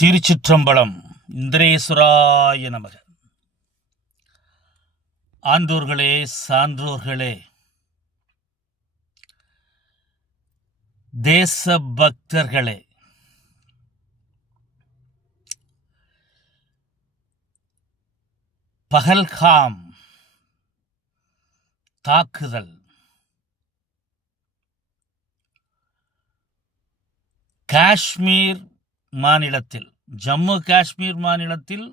திருச்சிற்றம்பலம். இந்திரேஸ்வராய நமக. ஆண்டோர்களே, சான்றோர்களே, தேச பக்தர்களே, பகல்காம் தாக்குதல் காஷ்மீர் மாநிலத்தில், ஜம்மு காஷ்மீர் மாநிலத்தில்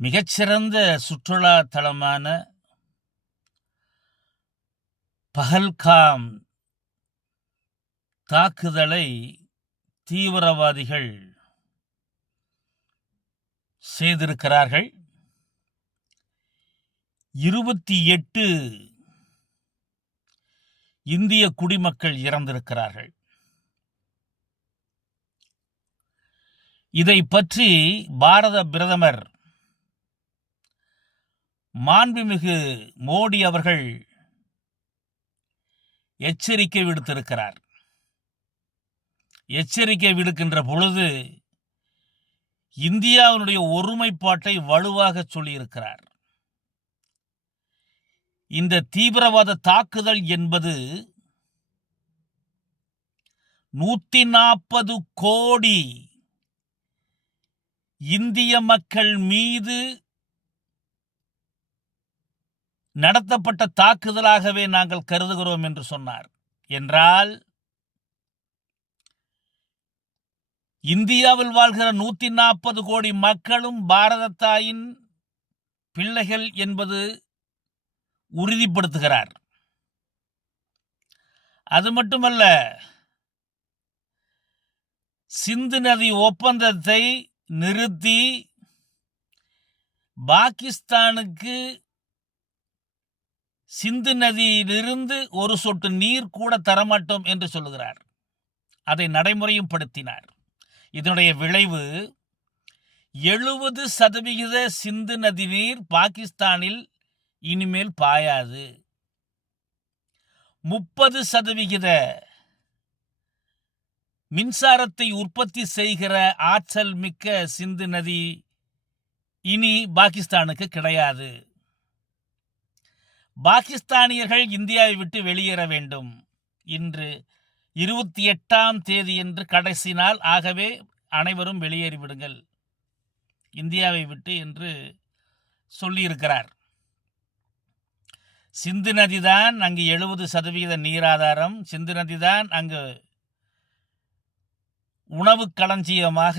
மிகச்சிறந்த சுற்றுலா தலமான பகல்காம் தாக்குதலை தீவிரவாதிகள் செய்திருக்கிறார்கள். 28 இந்திய குடிமக்கள் இறந்திருக்கிறார்கள். இதை பற்றி பாரத பிரதமர் மாண்புமிகு மோடி அவர்கள் எச்சரிக்கை விடுத்திருக்கிறார். எச்சரிக்கை விடுக்கின்ற பொழுது இந்தியாவினுடைய ஒருமைப்பாட்டை வலுவாக சொல்லியிருக்கிறார். இந்த தீவிரவாத தாக்குதல் என்பது 140 கோடி இந்திய மக்கள் மீது நடத்தப்பட்ட தாக்குதலாகவே நாங்கள் கருதுகிறோம் என்று சொன்னார். என்றால் இந்தியாவில் வாழ்கிற 140 கோடி மக்களும் பாரத தாயின் பிள்ளைகள் என்பது உறுதிப்படுத்துகிறார். அது மட்டுமல்ல, சிந்து நதி ஒப்பந்தத்தை நிறுத்தி பாகிஸ்தானுக்கு சிந்து நதியிலிருந்து ஒரு சொட்டு நீர் கூட தரமாட்டோம் என்று சொல்லுகிறார். அதை நடைமுறையும் படுத்தினார். இதனுடைய விளைவு 70% சிந்து நதி நீர் பாகிஸ்தானில் இனிமேல் பாயாது. 30% மின்சாரத்தை உற்பத்தி செய்கிற ஆற்றல் மிக்க சிந்து நதி இனி பாகிஸ்தானுக்கு கிடையாது. பாகிஸ்தானியர்கள் இந்தியாவை விட்டு வெளியேற வேண்டும். இன்று 28ஆம் தேதி என்று கடைசி நாள். ஆகவே அனைவரும் வெளியேறிவிடுங்கள் இந்தியாவை விட்டு என்று சொல்லியிருக்கிறார். சிந்து நதிதான் அங்கு 70% நீராதாரம். சிந்து நதிதான் அங்கு உணவு களஞ்சியமாக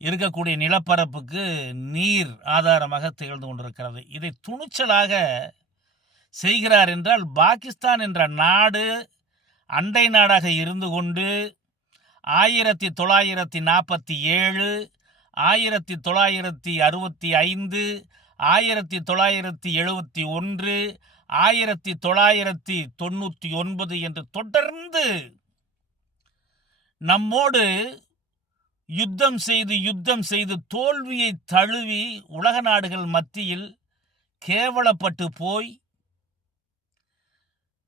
இருக்கக்கூடிய நிலப்பரப்புக்கு நீர் ஆதாரமாக திகழ்ந்து கொண்டிருக்கிறது. இதை துணிச்சலாக செய்கிறார் என்றால், பாகிஸ்தான் என்ற நாடு அண்டை நாடாக இருந்து கொண்டு 1947, 1965, 1971, 1999 என்று தொடர்ந்து நம்மோடு யுத்தம் செய்து தோல்வியை தழுவி உலக நாடுகள் மத்தியில் கேவலப்பட்டு போய்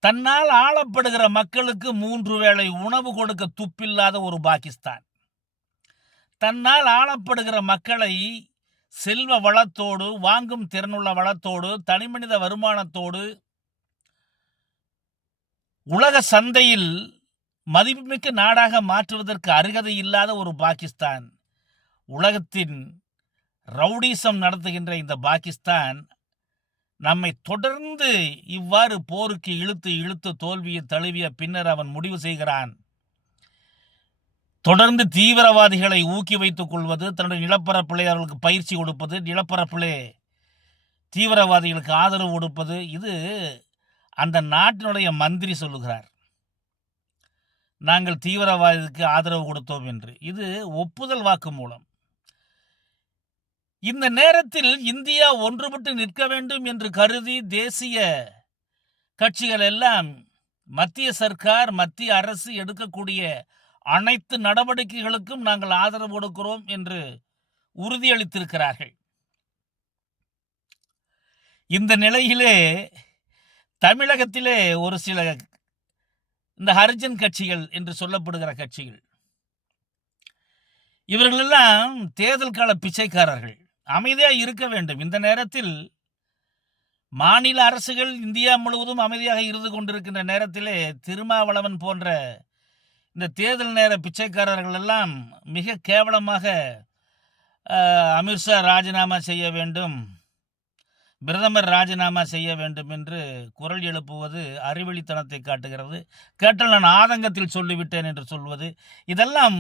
தன்னால் ஆளப்படுகிற மக்களுக்கு 3 வேளை உணவு கொடுக்க துப்பில்லாத ஒரு பாகிஸ்தான், தன்னால் ஆளப்படுகிற மக்களை செல்வ வளத்தோடு, வாங்கும் திறனுள்ள வளத்தோடு, தனிமனித வருமானத்தோடு உலக சந்தையில் மதிப்புமிக்க நாடாக மாற்றுவதற்கு அருகதை இல்லாத ஒரு பாகிஸ்தான், உலகத்தின் ரவுடிசம் நடத்துகின்ற இந்த பாகிஸ்தான் நம்மை தொடர்ந்து இவ்வாறு போருக்கு இழுத்து தோல்வியை தழுவிய பின்னர் அவன் முடிவு செய்கிறான், தொடர்ந்து தீவிரவாதிகளை ஊக்கி வைத்துக் கொள்வது, தன்னுடைய நிலப்பரப்பிலே அவர்களுக்கு பயிற்சி கொடுப்பது, நிலப்பரப்பிலே தீவிரவாதிகளுக்கு ஆதரவு கொடுப்பது. இது அந்த நாட்டினுடைய மந்திரி சொல்லுகிறார், நாங்கள் தீவிரவாதத்துக்கு ஆதரவு கொடுத்தோம் என்று. இது ஒப்புதல் வாக்கு மூலம். இந்த நேரத்தில் இந்தியா ஒன்றுபட்டு நிற்க வேண்டும் என்று கருதி தேசிய கட்சிகள் எல்லாம் மத்திய சர்க்கார், மத்திய அரசு எடுக்கக்கூடிய அனைத்து நடவடிக்கைகளுக்கும் நாங்கள் ஆதரவு கொடுக்கிறோம் என்று உறுதியளித்திருக்கிறார்கள். இந்த நிலையிலே தமிழகத்திலே ஒரு சில இந்த ஹரிஜன் கட்சிகள் என்று சொல்லப்படுகிற கட்சிகள் இவர்களெல்லாம் தேர்தல் கால பிச்சைக்காரர்கள். அமைதியா இருக்க வேண்டும். இந்த நேரத்தில் மாநில அரசுகள் இந்தியா முழுவதும் அமைதியாக இருந்து கொண்டிருக்கின்ற நேரத்திலே திருமாவளவன் போன்ற இந்த தேர்தல் நேர பிச்சைக்காரர்கள் எல்லாம் மிக கேவலமாக அமித்ஷா ராஜினாமா செய்ய வேண்டும், பிரதமர் ராஜினாமா செய்ய வேண்டும் என்று குரல் எழுப்புவது அறிவெளித்தனத்தை காட்டுகிறது. கேட்டால் நான் ஆதங்கத்தில் சொல்லிவிட்டேன் என்று சொல்வது, இதெல்லாம்